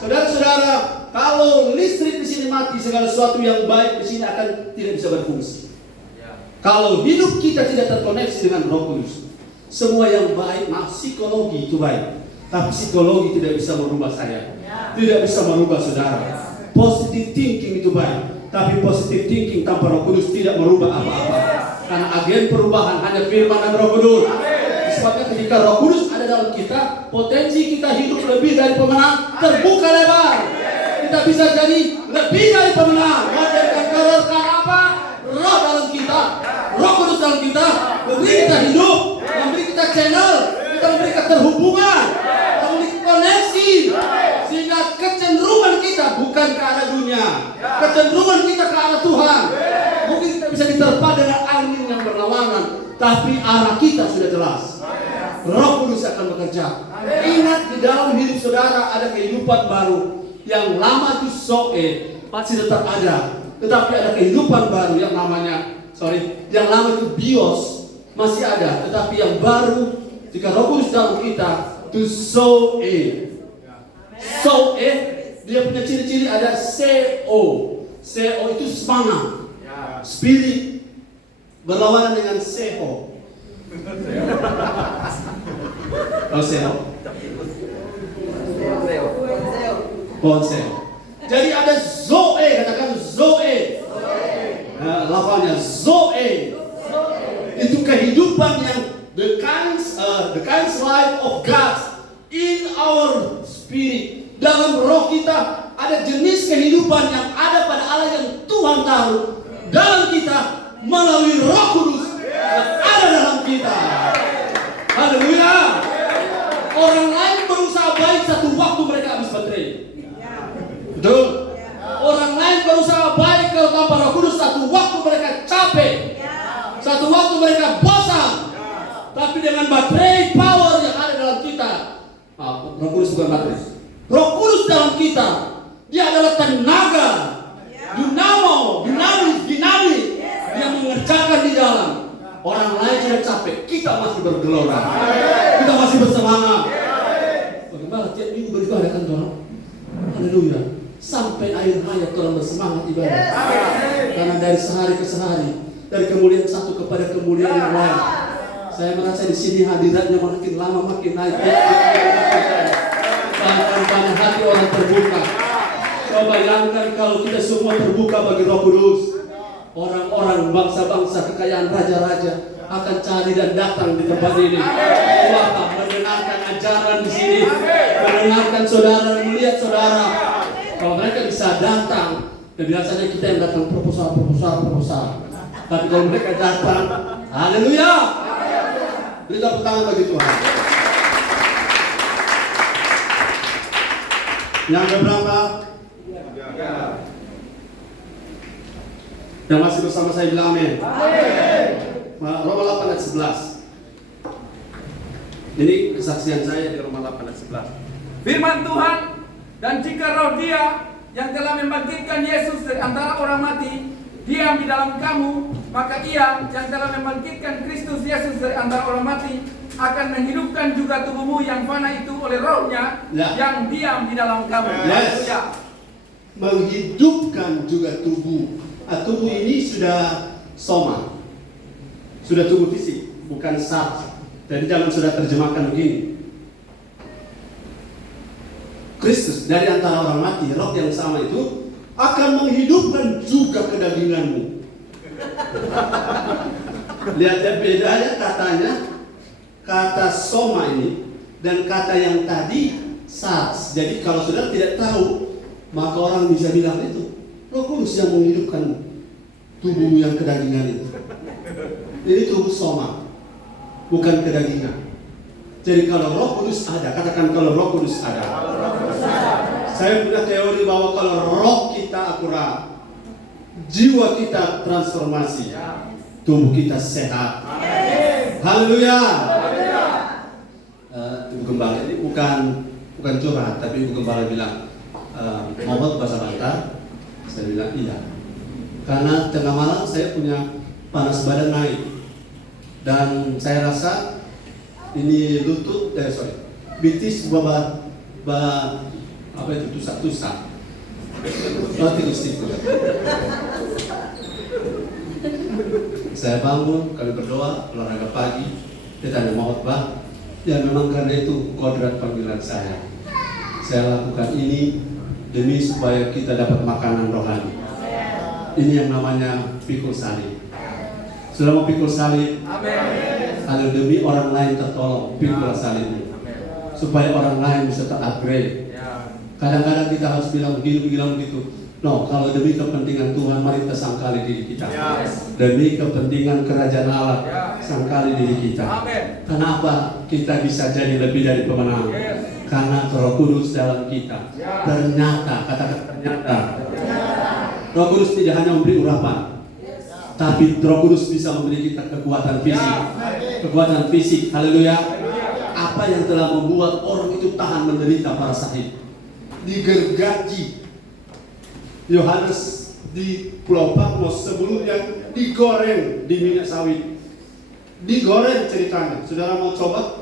Saudara-saudara, kalau listrik di sini mati, segala sesuatu yang baik di sini akan tidak bisa berfungsi. Kalau hidup kita tidak terkoneksi dengan Roh Kudus, semua yang baik, psikologi itu baik, tapi psikologi tidak bisa merubah saya, tidak bisa merubah saudara. Positive thinking itu baik, tapi positive thinking tanpa Roh Kudus tidak merubah apa-apa. Karena agen perubahan hanya firman dan Roh Kudus. Sebabnya ketika Roh Kudus ada dalam kita, potensi kita hidup lebih dari pemenang terbuka lebar. Kita bisa jadi lebih dari pemenang. Karena apa? Roh dalam kita, Roh Kudus dalam kita, memberi kita hidup, memberi kita channel, kita memberi keterhubungan, memberi koneksi, sehingga kecenderungan kita bukan ke arah dunia, kecenderungan kita ke arah Tuhan. Mungkin kita bisa diterpa dengan angin yang berlawanan, tapi arah kita sudah jelas. Roh Kudus akan bekerja. Ingat, di dalam hidup saudara ada kehidupan baru. Yang lama itu zoe, pasti tetap ada. Tetapi ada kehidupan baru yang namanya, yang lama itu bios, masih ada. Tetapi yang baru, jika Roh Kudus dalam kita, itu zoe. Zoe, dia punya ciri-ciri ada CO. CO itu semangat, spirit, berlawanan dengan seho. Tahu seho? Ponsel. Jadi ada zoe, katakan zoe. Nah, lafalnya zoe. Itu kehidupan yang the kinds life of God in our spirit. Dalam roh kita ada jenis kehidupan yang ada pada Allah yang Tuhan tahu dalam kita melalui Roh Kudus yang ada dalam kita. Haleluya. Orang lain berusaha baik, satu waktu mereka habis baterai. Betul? Orang lain berusaha baik kalau tanpa Roh Kudus, satu waktu mereka capek, satu waktu mereka bosan. Tapi dengan baterai power yang ada dalam kita, Roh Kudus bukan baterai, Roh Kudus dalam kita, dia adalah tenaga, dinamis yang mengerjakan di dalam. Orang lain sudah capek, kita masih bergelora. Haleluya. Sampai akhir hayat orang bersemangat ibadah. Karena dari sehari ke sehari, dari kemuliaan satu kepada kemuliaan yang lain. Saya merasa di sini hadiratnya makin lama makin naik. Bahkan hati orang terbuka. Coba bayangkan kalau kita semua terbuka bagi Roh Kudus. Orang-orang bangsa-bangsa kekayaan raja-raja akan cari dan datang di tempat ini. Wah, mendengarkan ajaran di sini, mendengarkan saudara, melihat saudara. Kalau mereka bisa datang, biasanya kita yang datang proposal. Tapi kalau mereka datang, haleluya. Beri tepuk tangan bagi Tuhan. Yang keberapa? Yang masih bersama saya bilang amin. Roma 8 ayat 11. Ini kesaksian saya di Roma 8 ayat 11. Firman Tuhan, dan jika roh Dia yang telah membangkitkan Yesus dari antara orang mati diam di dalam kamu, maka Ia yang telah membangkitkan Kristus Yesus dari antara orang mati akan menghidupkan juga tubuhmu yang fana itu oleh Roh-Nya yang diam di dalam kamu. Yes. Menghidupkan juga tubuh. Tubuh ini sudah soma, sudah tubuh fisik, bukan sat. Jadi jangan sudah terjemahkan begini. Kristus dari antara orang mati, roh yang sama itu akan menghidupkan juga kedaginganmu. Lihat ya bedanya katanya, kata soma ini dan kata yang tadi sat. Jadi kalau saudara tidak tahu, maka orang bisa bilang itu Roh Kudus yang menghidupkan tubuhmu yang kedagingan itu. Ini tubuh soma, bukan kedagingan. Jadi kalau Roh Kudus ada, katakan kalau Roh Kudus ada. Saya punya teori bahwa kalau roh kita akurat, jiwa kita transformasi, tubuh kita sehat. Haleluya. Ibu Gembala ini bukan curhat, tapi Ibu Gembala bilang mau bahasa Bantar. Saya bilang iya. Karena tengah malam saya punya panas badan naik. Dan saya rasa ini lutut, bitis apa itu tusak. Saya bangun, kami berdoa, olahraga pagi. Dia tanya mau khotbah. Ya memang karena itu kodrat panggilan saya. Saya lakukan ini demi supaya kita dapat makanan rohani. Ini yang namanya pikul salib. Sudah mau pikul salib? Amin. Demi orang lain tertolong, pikul salib ini. Supaya orang lain bisa terupgrade. Kadang-kadang kita harus bilang begitu. No, kalau demi kepentingan Tuhan, mari kita sangkali diri kita. Demi kepentingan kerajaan Allah, sangkali diri kita. Kenapa kita bisa jadi lebih dari pemenang? Karena Roh Kudus dalam kita. Ternyata, katakan ternyata. Roh Kudus tidak hanya memberi urapan, tapi Roh Kudus bisa memberi kita kekuatan fisik. Kekuatan fisik, haleluya. Apa yang telah membuat orang itu tahan menderita para syahid? Digergaji. Yohanes di Pulau Patmos sebelumnya digoreng di minyak sawit. Digoreng ceritanya. Saudara mau coba?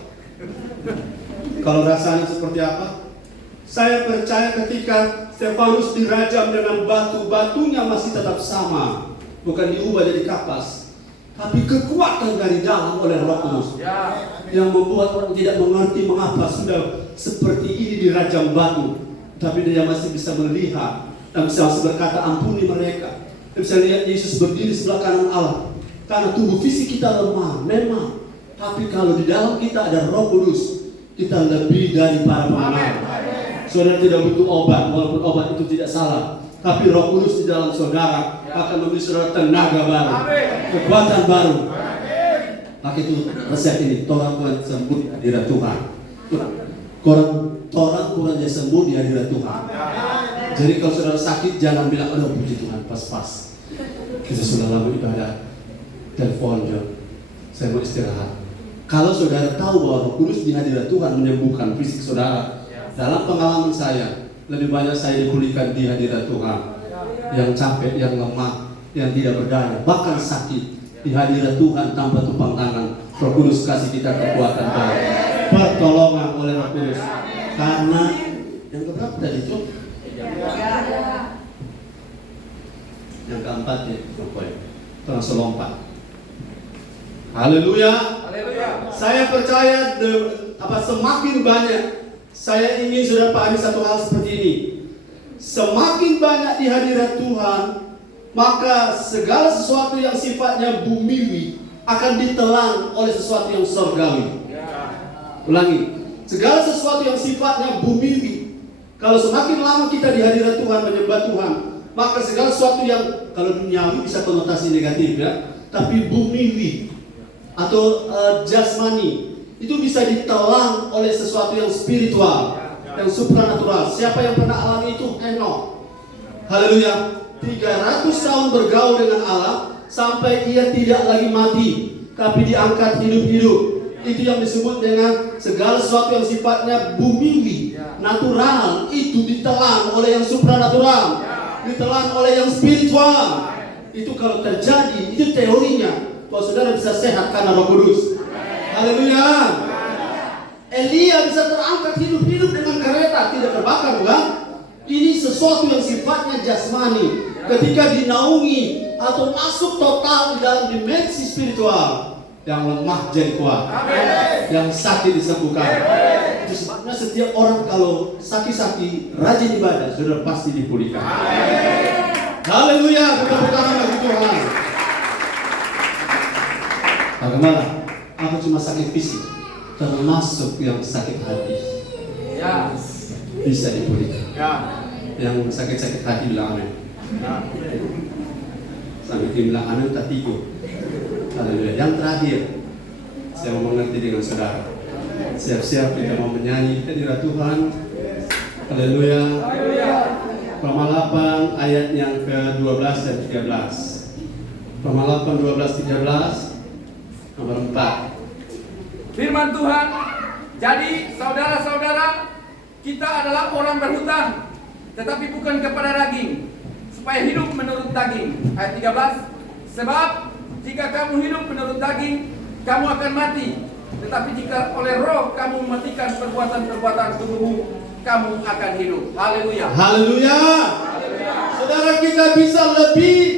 Kalau rasanya seperti apa? Saya percaya ketika Stefanus dirajam dengan batu, batunya masih tetap sama, bukan diubah jadi kapas, tapi kekuatan dari dalam oleh Roh Kudus yang membuat orang tidak mengerti mengapa sudah seperti ini dirajam batu, tapi dia masih bisa melihat dan bisa berkata ampuni mereka. Dia bisa lihat Yesus berdiri sebelah kanan Allah. Karena tubuh fisik kita lemah, memang, tapi kalau di dalam kita ada Roh Kudus, kita lebih dari para pemenang. Saudara tidak butuh obat, walaupun obat itu tidak salah, tapi Roh Kudus di dalam saudara akan memberi saudara tenaga baru, kekuatan baru. Maka itu resep ini, orang Tuhan sembuh di hadirat Tuhan. Orang Tuhan dia sembuh di hadirat Tuhan. Jadi kalau saudara sakit, jangan bilang, aduh puji Tuhan, pas-pas. Kita sudah lama ibadah, telepon John, saya mau istirahat. Kalau saudara tahu bahwa Roh Kudus di hadirat Tuhan menyembuhkan fisik saudara, dalam pengalaman saya, lebih banyak saya dipulihkan di hadirat Tuhan. Yang capek, yang lemah, yang tidak berdaya, bahkan sakit, di hadirat Tuhan tanpa tumpang tangan, Roh Kudus kasih kita kekuatan baru, pertolongan oleh Roh Kudus. Karena yang keberapa tadi itu? lambat ya, pokoknya langsung lompat. Haleluya. Haleluya. Saya percaya semakin banyak, saya ingin saudara pahami satu hal seperti ini. Semakin banyak di hadirat Tuhan, maka segala sesuatu yang sifatnya bumiwi akan ditelan oleh sesuatu yang surgawi. Ulangi, segala sesuatu yang sifatnya bumiwi, kalau semakin lama kita di hadirat Tuhan menyembah Tuhan, maka segala sesuatu yang kalau duniawi bisa konotasi negatif ya, tapi bumiwi atau jasmani itu bisa ditelan oleh sesuatu yang spiritual, yang supranatural. Siapa yang pernah alami itu? Henokh. Haleluya. 300 tahun bergaul dengan Allah sampai ia tidak lagi mati, tapi diangkat hidup-hidup. Itu yang disebut dengan segala sesuatu yang sifatnya bumiwi, natural, itu ditelan oleh yang supranatural, ditelan oleh yang spiritual. Itu kalau terjadi, itu teorinya bahwa saudara bisa sehat karena Roh Kudus. Haleluya. Elia bisa terangkat hidup-hidup dengan kereta, tidak terbakar, bukan? Ini sesuatu yang sifatnya jasmani. Ketika dinaungi atau masuk total di dalam dimensi spiritual, yang lemah jadi kuat, yang sakit disembuhkan. Itu sebabnya setiap orang kalau sakit-sakit rajin ibadah, sudah pasti dipulihkan. Haleluya, tepuk tangan bagi Tuhan. Bagaimana? Aku cuma sakit fisik, termasuk yang sakit hati. Ya. Bisa dipulihkan. Ya. Yang sakit-sakit hati bilang amin. Sampai tim bilang amin tak tigo. Haleluya. Yang terakhir, saya mau mengerti dengan saudara. Siap-siap kita mau menyanyi hadirat Tuhan. Haleluya. Roma 8 ayat yang ke-12 dan 13. Roma 8 12 13 nomor 4. Firman Tuhan, jadi saudara-saudara, kita adalah orang berhutang, tetapi bukan kepada daging, supaya hidup menurut daging. Ayat 13, sebab jika kamu hidup menurut daging, kamu akan mati. Tetapi jika oleh Roh kamu mematikan perbuatan-perbuatan tubuhmu, kamu akan hidup. Haleluya. Haleluya. Saudara, kita bisa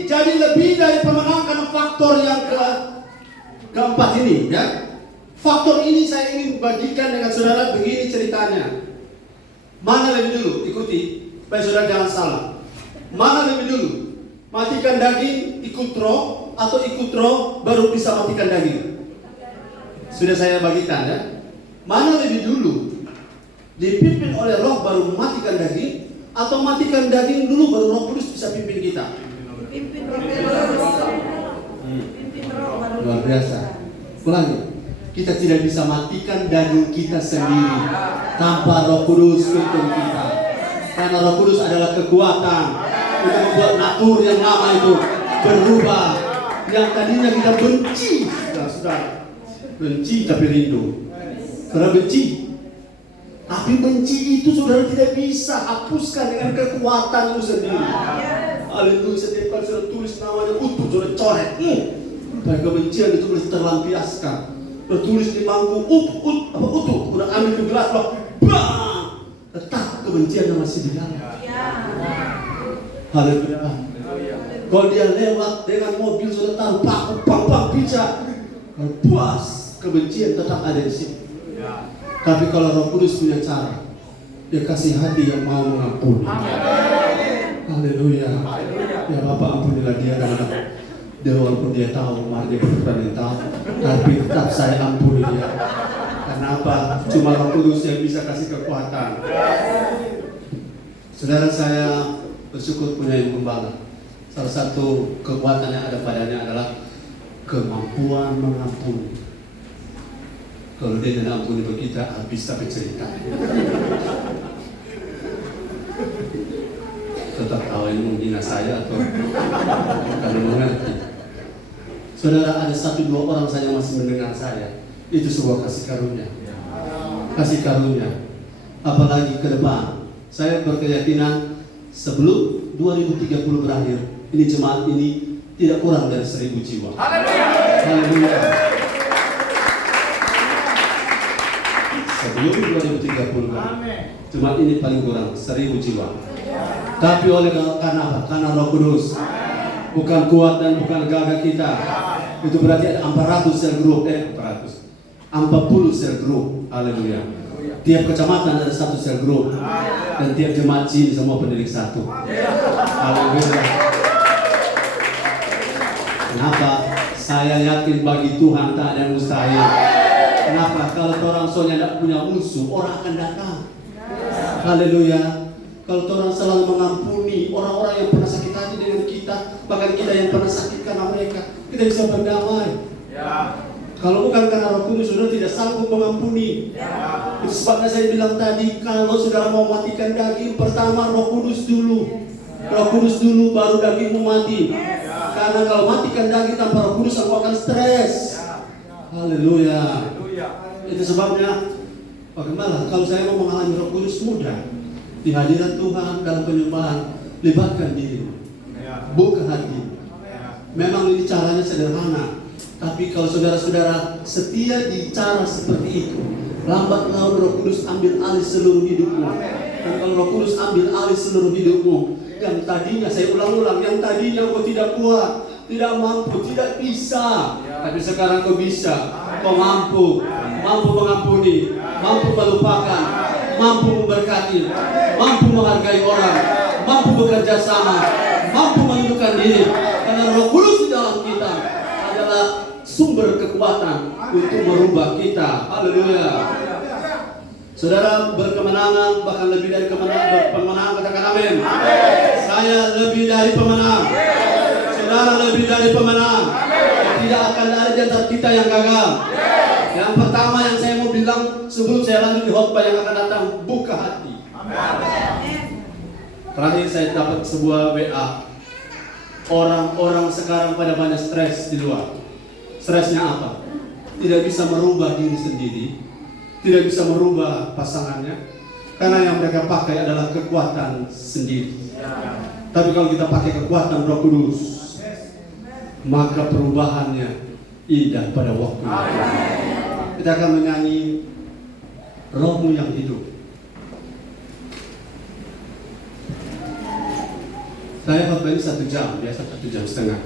jadi lebih dari pemenang karena faktor yang keempat ini, ya. Faktor ini saya ingin bagikan dengan saudara begini ceritanya. Mana lebih dulu? Ikuti, supaya saudara jangan salah. Mana lebih dulu? Matikan daging, ikut Roh, atau ikut Roh baru bisa matikan daging? Sudah saya bagikan, ya. Mana lebih dulu? Dipimpin oleh Roh baru matikan daging, atau matikan daging dulu baru Roh Kudus bisa pimpin kita? Pimpin Roh Kudus. Luar biasa. Ulangi. Kita tidak bisa matikan daging kita sendiri tanpa Roh Kudus pimpin kita. Karena Roh Kudus adalah kekuatan untuk membuat natur yang lama itu berubah. Yang tadinya kita benci, sudah benci tapi rindu. Saudara benci, tapi benci itu saudara tidak bisa hapuskan dengan kekuatan itu sendiri. Haleluya. Setiap kali saudara tulis namanya utuh, saudara coret. Supaya kebencian itu boleh terlampiaskan. Tertulis di bangku utuh, udah ambil ke gelas loh, bang, tetap kebenciannya masih di dalam. Haleluya. Kalau dia lewat dengan mobil sudah taruh bang, pica, puas, kebencian tetap ada di sini. Tapi kalau Roh Kudus punya cara, dia kasih hati yang mau mengampuni. Haleluya. Ya Bapak, ampunilah dia karena dia walaupun dia tahu dia berperan tahu, tapi tetap saya ampuni dia. Kenapa? Cuma Roh Kudus yang bisa kasih kekuatan. Saudara, saya bersyukur punya Ibu Gembala. Salah satu kekuatan yang ada padanya adalah kemampuan mengampuni. Kalau dia tidak ampuni kita, habis tapi cerita. Tetap tahu ini menghina saya atau karena mengerti. Saudara, ada 1-2 orang saja masih mendengar saya. Itu sebuah kasih karunia. Kasih karunia. Apalagi ke depan. Saya berkeyakinan sebelum 2030 berakhir, ini jemaat ini tidak kurang dari 1000 jiwa. Haleluya. Sebelum 2030 berakhir, jemaat ini paling kurang 1000 jiwa. Tapi oleh karena apa? Karena Roh Kudus. Bukan kuat dan bukan gagah kita. Itu berarti ada 400 sel group, 40 sel group. Haleluya. Tiap kecamatan ada 1 sel group. Dan tiap jemaat sini semua pendidik 1. Haleluya. Kenapa? Saya yakin bagi Tuhan tak ada yang mustahil. Kenapa? Kalau orang soalnya tidak punya musuh, orang akan datang. Haleluya. Kalau orang selalu mengampuni orang-orang yang pernah sakit hati dengan kita, bahkan kita yang pernah sakit karena mereka, kita bisa berdamai. Kalau bukan karena Roh Kudus, saudara tidak sanggup mengampuni. Itu sebabnya saya bilang tadi, kalau saudara mau matikan daging, pertama Roh Kudus dulu. Roh Kudus dulu, baru dagingmu mati. Karena kalau matikan daging tanpa Roh Kudus, aku akan stres. Haleluya. Itu sebabnya, bagaimana kalau saya mau mengalami Roh Kudus, mudah. Di hadirat Tuhan dalam penyembahan, libatkan diri, buka hati. Memang ini caranya sederhana, tapi kalau saudara-saudara setia di cara seperti itu, lambat laun Roh Kudus ambil alih seluruh hidupmu. Dan kalau Roh Kudus ambil alih seluruh hidupmu, yang tadinya, saya ulang-ulang, yang tadinya kau tidak kuat, tidak mampu, tidak bisa, tapi sekarang kau bisa, kau mampu mengampuni, mampu melupakan, mampu memberkati, mampu menghargai orang, mampu bekerja sama, mampu menundukkan diri. Karena Roh Kudus di dalam kita adalah sumber kekuatan untuk merubah kita. Haleluya. Saudara berkemenangan, bahkan lebih dari pemenang, katakan amin. Saya lebih dari pemenang. Saudara lebih dari pemenang. Tidak akan ada di antara kita yang gagal. Yang pertama yang saya mau bilang sebelum saya lanjut di khotbah yang akan datang, buka hati. Terakhir saya dapat sebuah WA. Orang-orang sekarang pada banyak stres di luar. Stresnya apa? Tidak bisa merubah diri sendiri, tidak bisa merubah pasangannya, karena yang mereka pakai adalah kekuatan sendiri. Tapi kalau kita pakai kekuatan Roh Kudus, maka perubahannya indah pada waktunya. Kita akan menyanyi Rohmu yang hidup. Saya khotbah ini 1 jam, biasa 1 jam setengah.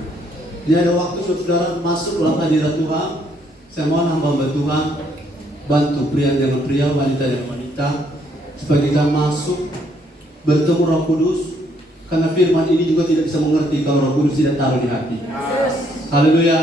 Dia ada waktu saudara masuk dalam hadirat Tuhan. Saya mohon hamba Tuhan bantu pria dengan pria, wanita dengan wanita, supaya kita masuk bertemu Roh Kudus. Karena firman ini juga tidak bisa mengerti kalau Roh Kudus tidak taruh di hati. Haleluya.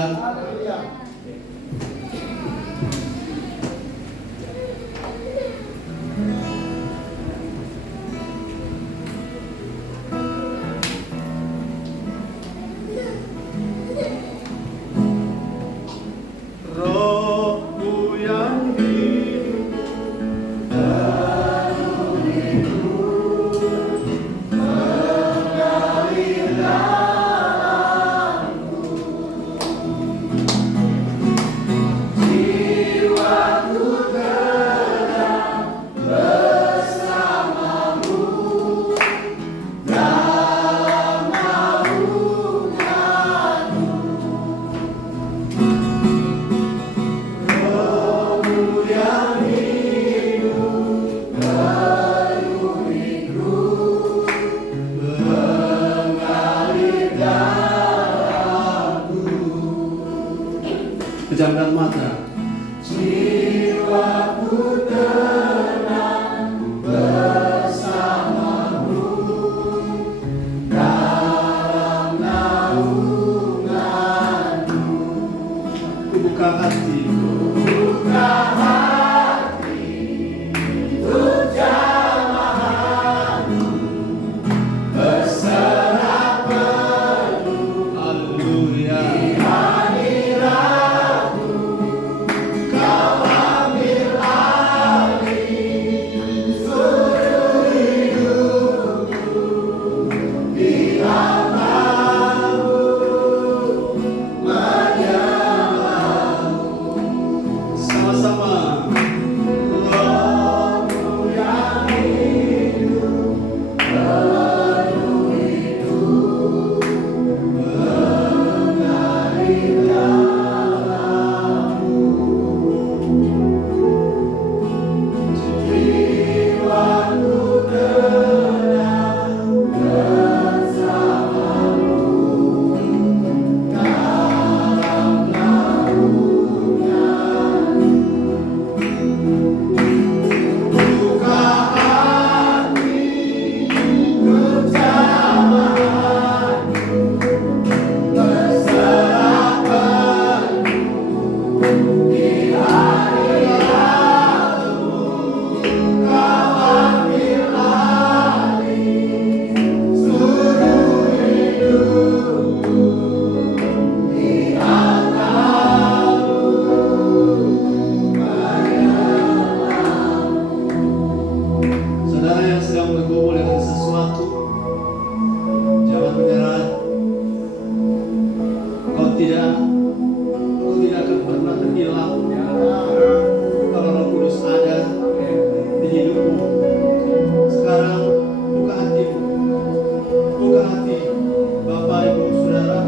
bergumul dengan sesuatu, jangan menyerah. Kau tidak akan pernah terhilang kalau Roh Kudus ada di hidupmu. Sekarang buka hatimu, buka hati Bapak, Ibu, Saudara.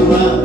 Tuhan,